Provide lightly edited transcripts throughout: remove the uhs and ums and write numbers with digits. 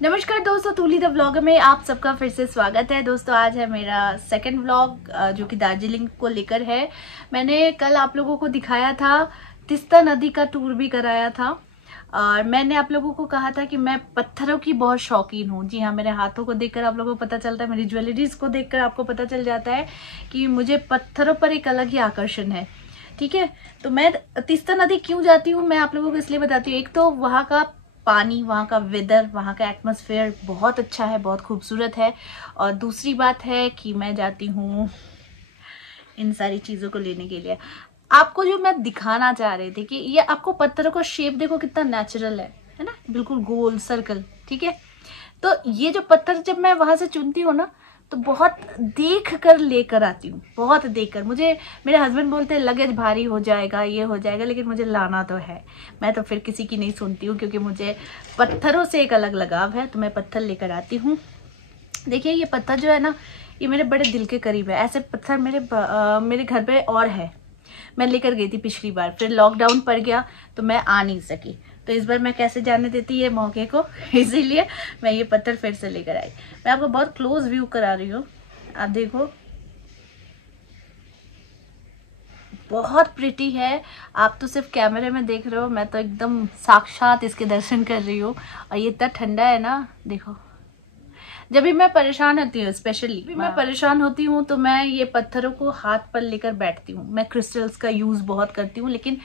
नमस्कार दोस्तों, तूली the vlogger में आप सबका फिर से स्वागत है। दोस्तों आज है मेरा सेकंड व्लॉग जो कि दार्जिलिंग को लेकर है। मैंने कल आप लोगों को दिखाया था, तीस्ता नदी का टूर भी कराया था और मैंने आप लोगों को कहा था कि मैं पत्थरों की बहुत शौकीन हूँ। जी हाँ, मेरे हाथों को देखकर आप लोगों को पता चलता है, मेरी ज्वेलरीज को देखकर आपको पता चल जाता है कि मुझे पत्थरों पर एक अलग ही आकर्षण है। ठीक है, तो मैं तीस्ता नदी क्यों जाती हूँ मैं आप लोगों को इसलिए बताती हूँ। एक तो वहाँ का पानी, वहाँ का वेदर, वहाँ का एटमॉस्फेयर बहुत अच्छा है, बहुत खूबसूरत है। और दूसरी बात है कि मैं जाती हूँ इन सारी चीज़ों को लेने के लिए। आपको जो मैं दिखाना चाह रही थी कि ये आपको पत्थरों का शेप देखो कितना नेचुरल है ना, बिल्कुल गोल सर्कल। ठीक है, तो ये जो पत्थर जब मैं वहां से चुनती हूँ ना तो बहुत देख कर लेकर आती हूँ, बहुत देख कर। मुझे मेरे हस्बैंड बोलते हैं लगेज भारी हो जाएगा, ये हो जाएगा, लेकिन मुझे लाना तो है। मैं तो फिर किसी की नहीं सुनती हूँ क्योंकि मुझे पत्थरों से एक अलग लगाव है, तो मैं पत्थर लेकर आती हूँ। देखिए ये पत्थर जो है ना, ये मेरे बड़े दिल के करीब है। ऐसे पत्थर मेरे घर पे और है। मैं लेकर गई थी पिछली बार, फिर लॉकडाउन पड़ गया तो मैं आ नहीं सकी। तो इस बार मैं कैसे जाने देती ये मौके को इसीलिए मैं ये पत्थर फिर से लेकर आई। मैं आपको बहुत क्लोज व्यू करा रही हूँ, आप देखो बहुत प्रिटी है। आप तो सिर्फ कैमरे में देख रहे हो, मैं तो एकदम साक्षात इसके दर्शन कर रही हूँ। और ये इतना ठंडा है ना, देखो। जब भी मैं परेशान होती हूँ, स्पेशली मैं परेशान होती हूँ तो मैं ये पत्थरों को हाथ पर लेकर बैठती हूँ। मैं क्रिस्टल्स का यूज बहुत करती हूँ, लेकिन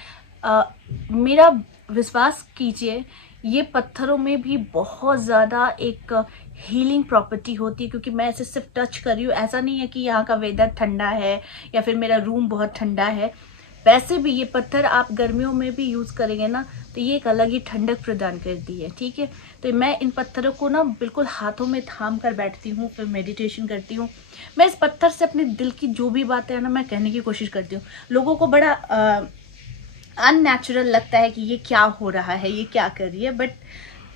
मेरा विश्वास कीजिए ये पत्थरों में भी बहुत ज़्यादा एक हीलिंग प्रॉपर्टी होती है, क्योंकि मैं इसे सिर्फ टच कर रही हूँ। ऐसा नहीं है कि यहाँ का वेदर ठंडा है या फिर मेरा रूम बहुत ठंडा है। वैसे भी ये पत्थर आप गर्मियों में भी यूज करेंगे ना तो ये एक अलग ही ठंडक प्रदान करती है। ठीक है, तो मैं इन पत्थरों को ना बिल्कुल हाथों में थाम कर बैठती हूँ, फिर मेडिटेशन करती हूँ। मैं इस पत्थर से अपने दिल की जो भी बातें हैं ना, मैं कहने की कोशिश करती हूँ। लोगों को बड़ा अननेचुरल लगता है कि ये क्या हो रहा है, ये क्या कर रही है, बट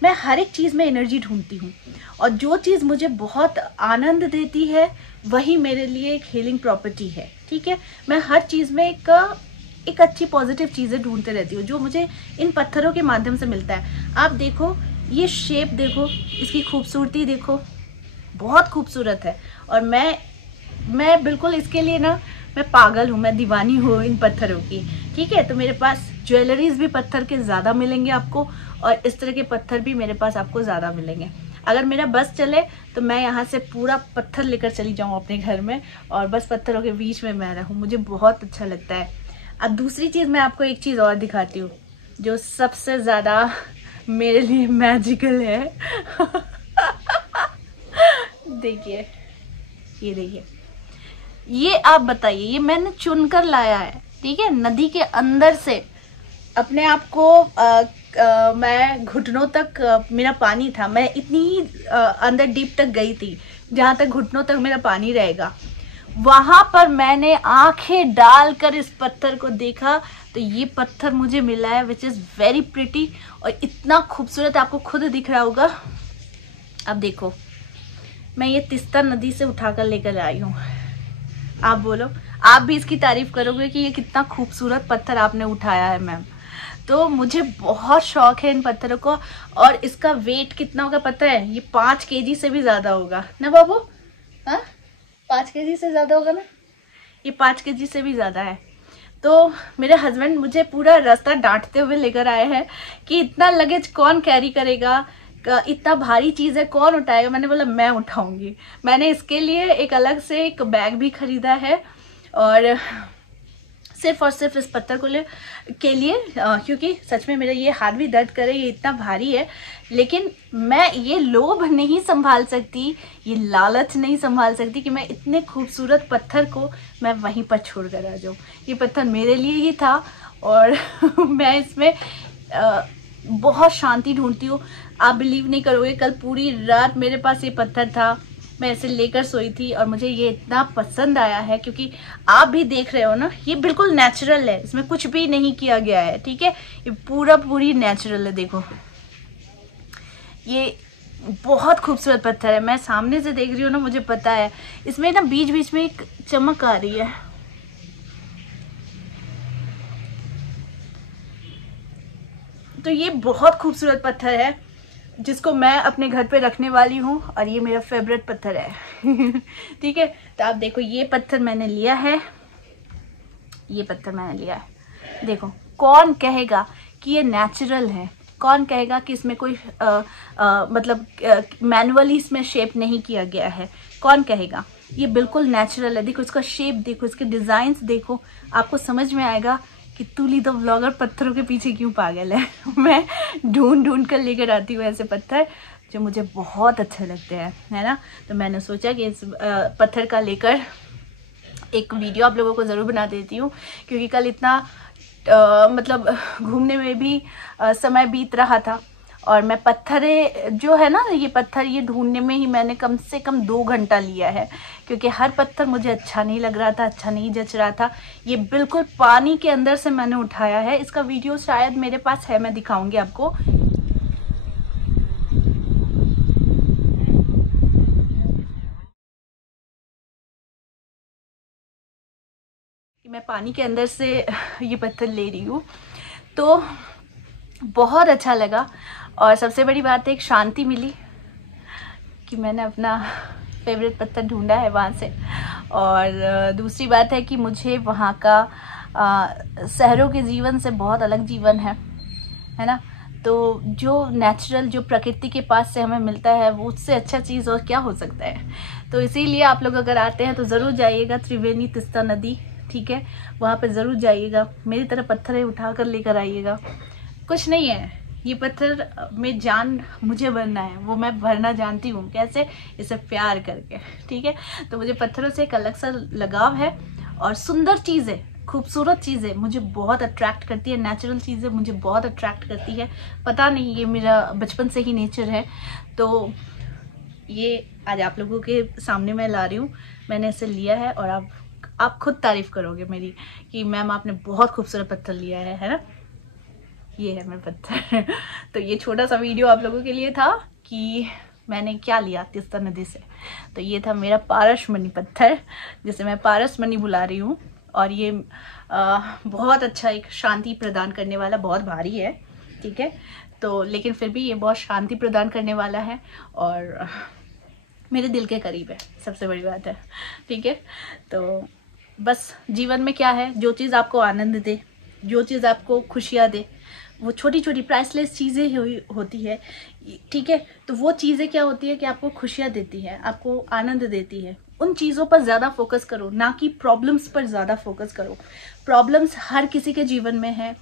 मैं हर एक चीज़ में एनर्जी ढूंढती हूँ। और जो चीज़ मुझे बहुत आनंद देती है वही मेरे लिए एक हीलिंग प्रॉपर्टी है। ठीक है, मैं हर चीज़ में एक अच्छी पॉजिटिव चीज़ें ढूंढते रहती हूँ, जो मुझे इन पत्थरों के माध्यम से मिलता है। आप देखो ये शेप देखो, इसकी खूबसूरती देखो, बहुत खूबसूरत है। और मैं बिल्कुल इसके लिए ना, मैं पागल हूँ, मैं दीवानी हूँ इन पत्थरों की। ठीक है, तो मेरे पास ज्वेलरीज भी पत्थर के ज़्यादा मिलेंगे आपको, और इस तरह के पत्थर भी मेरे पास आपको ज़्यादा मिलेंगे। अगर मेरा बस चले तो मैं यहाँ से पूरा पत्थर लेकर चली जाऊँ अपने घर में और बस पत्थरों के बीच में मैं रहूँ, मुझे बहुत अच्छा लगता है। अब दूसरी चीज़ मैं आपको एक चीज़ और दिखाती हूँ जो सबसे ज़्यादा मेरे लिए मैजिकल है देखिए, ये देखिए, ये आप बताइए, ये मैंने चुनकर लाया है। ठीक है, नदी के अंदर से अपने आप को मैं घुटनों तक मेरा पानी था। मैं इतनी अंदर डीप तक गई थी जहां तक घुटनों तक मेरा पानी रहेगा। वहां पर मैंने आंखें डालकर इस पत्थर को देखा तो ये पत्थर मुझे मिला है, विच इज वेरी प्रिटी और इतना खूबसूरत, आपको खुद दिख रहा होगा। अब देखो, मैं ये तीस्ता नदी से उठाकर लेकर आई हूँ। आप बोलो, आप भी इसकी तारीफ करोगे कि ये कितना खूबसूरत पत्थर आपने उठाया है मैम। तो मुझे बहुत शौक है इन पत्थरों को। और इसका वेट कितना होगा पता है? ये 5 केजी से भी ज्यादा होगा ना बाबू? हाँ, 5 केजी से ज्यादा होगा ना, ये 5 केजी से भी ज्यादा है। तो मेरे हस्बैंड मुझे पूरा रास्ता डांटते हुए लेकर आए हैं कि इतना लगेज कौन कैरी करेगा, इतना भारी चीज है कौन उठाएगा। मैंने बोला मैं उठाऊंगी। मैंने इसके लिए एक अलग से एक बैग भी खरीदा है, और सिर्फ और सिर्फ इस पत्थर को के लिए क्योंकि सच में मेरा ये हाथ भी दर्द करे, ये इतना भारी है। लेकिन मैं ये लोभ नहीं संभाल सकती, ये लालच नहीं संभाल सकती कि मैं इतने खूबसूरत पत्थर को मैं वहीं पर छोड़ कर आ जाऊँ। ये पत्थर मेरे लिए ही था और मैं इसमें बहुत शांति ढूंढती हूँ। आप बिलीव नहीं करोगे, कल पूरी रात मेरे पास ये पत्थर था, मैं इसे लेकर सोई थी और मुझे ये इतना पसंद आया है। क्योंकि आप भी देख रहे हो ना, ये बिल्कुल नेचुरल है, इसमें कुछ भी नहीं किया गया है। ठीक है, ये पूरी नेचुरल है। देखो ये बहुत खूबसूरत पत्थर है, मैं सामने से देख रही हूँ ना, मुझे पता है इसमें ना बीच बीच में एक चमक आ रही है। तो ये बहुत खूबसूरत पत्थर है। जिसको मैं अपने घर पे रखने वाली हूँ, और ये मेरा फेवरेट पत्थर है। ठीक है, तो आप देखो ये पत्थर मैंने लिया है, ये पत्थर मैंने लिया है। देखो, कौन कहेगा कि ये नेचुरल है, कौन कहेगा कि इसमें कोई मतलब मैनुअली इसमें शेप नहीं किया गया है, कौन कहेगा? ये बिल्कुल नेचुरल है। देखो इसका शेप देखो, इसके डिज़ाइंस देखो, आपको समझ में आएगा कि तुली द व्लॉगर पत्थरों के पीछे क्यों पागल है। मैं ढूंढ कर लेकर आती हूँ ऐसे पत्थर जो मुझे बहुत अच्छे लगते हैं, है ना। तो मैंने सोचा कि इस पत्थर का लेकर एक वीडियो आप लोगों को ज़रूर बना देती हूँ, क्योंकि कल इतना मतलब घूमने में भी समय बीत रहा था, और मैं पत्थरें जो है ना, ये पत्थर ये ढूंढने में ही मैंने कम से कम 2 घंटा लिया है, क्योंकि हर पत्थर मुझे अच्छा नहीं लग रहा था, अच्छा नहीं जच रहा था। ये बिल्कुल पानी के अंदर से मैंने उठाया है। इसका वीडियो शायद मेरे पास है, मैं दिखाऊंगी आपको। मैं पानी के अंदर से ये पत्थर ले रही हूँ, तो बहुत अच्छा लगा। और सबसे बड़ी बात है, एक शांति मिली कि मैंने अपना फेवरेट पत्थर ढूंढा है वहाँ से। और दूसरी बात है कि मुझे वहाँ का शहरों के जीवन से बहुत अलग जीवन है ना। तो जो नेचुरल, जो प्रकृति के पास से हमें मिलता है, वो उससे अच्छा चीज़ और क्या हो सकता है। तो इसीलिए आप लोग अगर आते हैं तो ज़रूर जाइएगा त्रिवेणी तीस्ता नदी, ठीक है, वहाँ पे ज़रूर जाइएगा। मेरी तरह पत्थरें उठा कर लेकर आइएगा। कुछ नहीं है, ये पत्थर में जान मुझे भरना है, वो मैं भरना जानती हूँ कैसे, इसे प्यार करके, ठीक है। तो मुझे पत्थरों से एक अलग सा लगाव है, और सुंदर चीज़ें, खूबसूरत चीज़ें मुझे बहुत अट्रैक्ट करती है, नेचुरल चीज़ें मुझे बहुत अट्रैक्ट करती है। पता नहीं, ये मेरा बचपन से ही नेचर है। तो ये आज आप लोगों के सामने मैं ला रही हूँ, मैंने इसे लिया है, और आप खुद तारीफ करोगे मेरी कि मैम आपने बहुत खूबसूरत पत्थर लिया है ना। ये है मेरा पत्थर। तो ये छोटा सा वीडियो आप लोगों के लिए था कि मैंने क्या लिया तीस्ता नदी से। तो ये था मेरा पारसमणि पत्थर, जिसे मैं पारसमणि बुला रही हूँ। और ये बहुत अच्छा, एक शांति प्रदान करने वाला, बहुत भारी है, ठीक है, तो लेकिन फिर भी ये बहुत शांति प्रदान करने वाला है, और मेरे दिल के करीब है, सबसे बड़ी बात है, ठीक है। तो बस जीवन में क्या है, जो चीज़ आपको आनंद दे, जो चीज़ आपको खुशियाँ दे, वो छोटी छोटी प्राइसलेस चीज़ें होती है, ठीक है। तो वो चीज़ें क्या होती है कि आपको खुशियाँ देती है, आपको आनंद देती है। उन चीज़ों पर ज़्यादा फोकस करो, ना कि प्रॉब्लम्स पर ज़्यादा फोकस करो। प्रॉब्लम्स हर किसी के जीवन में है,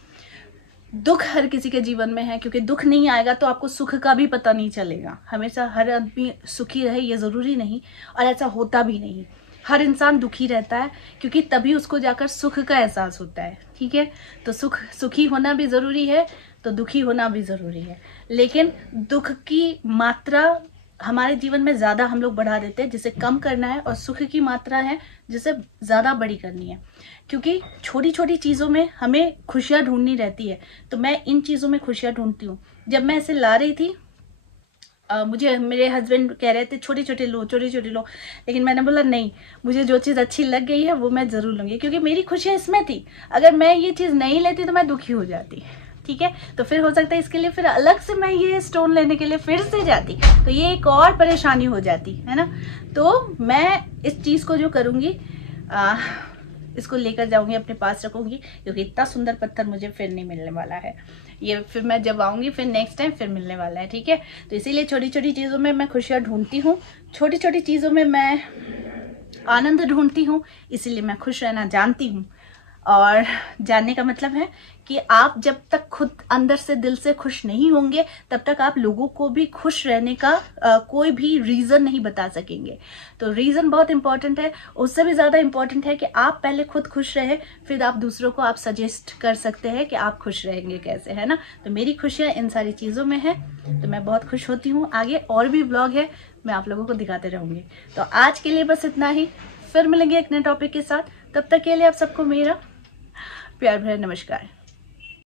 दुख हर किसी के जीवन में है, क्योंकि दुख नहीं आएगा तो आपको सुख का भी पता नहीं चलेगा। हमेशा हर आदमी सुखी रहे ये ज़रूरी नहीं, और ऐसा होता भी नहीं। हर इंसान दुखी रहता है, क्योंकि तभी उसको जाकर सुख का एहसास होता है, ठीक है। तो सुखी होना भी ज़रूरी है, तो दुखी होना भी ज़रूरी है, लेकिन दुख की मात्रा हमारे जीवन में ज़्यादा हम लोग बढ़ा देते हैं, जिसे कम करना है, और सुख की मात्रा है जिसे ज़्यादा बड़ी करनी है, क्योंकि छोटी छोटी चीज़ों में हमें खुशियाँ ढूंढनी रहती है। तो मैं इन चीज़ों में खुशियाँ ढूंढती हूँ। जब मैं इसे ला रही थी, मुझे मेरे हस्बैंड कह रहे थे छोटी छोटी लो, छोटी छोटी लो, लेकिन मैंने बोला नहीं, मुझे जो चीज़ अच्छी लग गई है वो मैं ज़रूर लूँगी, क्योंकि मेरी खुशियाँ इसमें थी। अगर मैं ये चीज़ नहीं लेती तो मैं दुखी हो जाती, ठीक है। तो फिर हो सकता है इसके लिए फिर अलग से मैं ये स्टोन लेने के लिए फिर से जाती, तो ये एक और परेशानी हो जाती है ना। तो मैं इस चीज़ को जो करूँगी, इसको लेकर जाऊंगी, अपने पास रखूंगी, क्योंकि इतना सुंदर पत्थर मुझे फिर नहीं मिलने वाला है। ये फिर मैं जब आऊंगी फिर नेक्स्ट टाइम फिर मिलने वाला है, ठीक है। तो इसीलिए छोटी छोटी चीज़ों में मैं खुशियाँ ढूंढती हूँ, छोटी छोटी चीज़ों में मैं आनंद ढूंढती हूँ, इसीलिए मैं खुश रहना जानती हूँ। और जानने का मतलब है कि आप जब तक खुद अंदर से दिल से खुश नहीं होंगे, तब तक आप लोगों को भी खुश रहने का कोई भी रीज़न नहीं बता सकेंगे। तो रीज़न बहुत इंपॉर्टेंट है, उससे भी ज़्यादा इंपॉर्टेंट है कि आप पहले खुद खुश रहे, फिर आप दूसरों को आप सजेस्ट कर सकते हैं कि आप खुश रहेंगे कैसे, है ना। तो मेरी खुशियाँ इन सारी चीज़ों में है, तो मैं बहुत खुश होती हूँ। आगे और भी ब्लॉग है, मैं आप लोगों को दिखाते रहूँगी। तो आज के लिए बस इतना ही, फिर मिलेंगे एक नए टॉपिक के साथ। तब तक के लिए आप सबको मेरा प्यार भरा नमस्कार।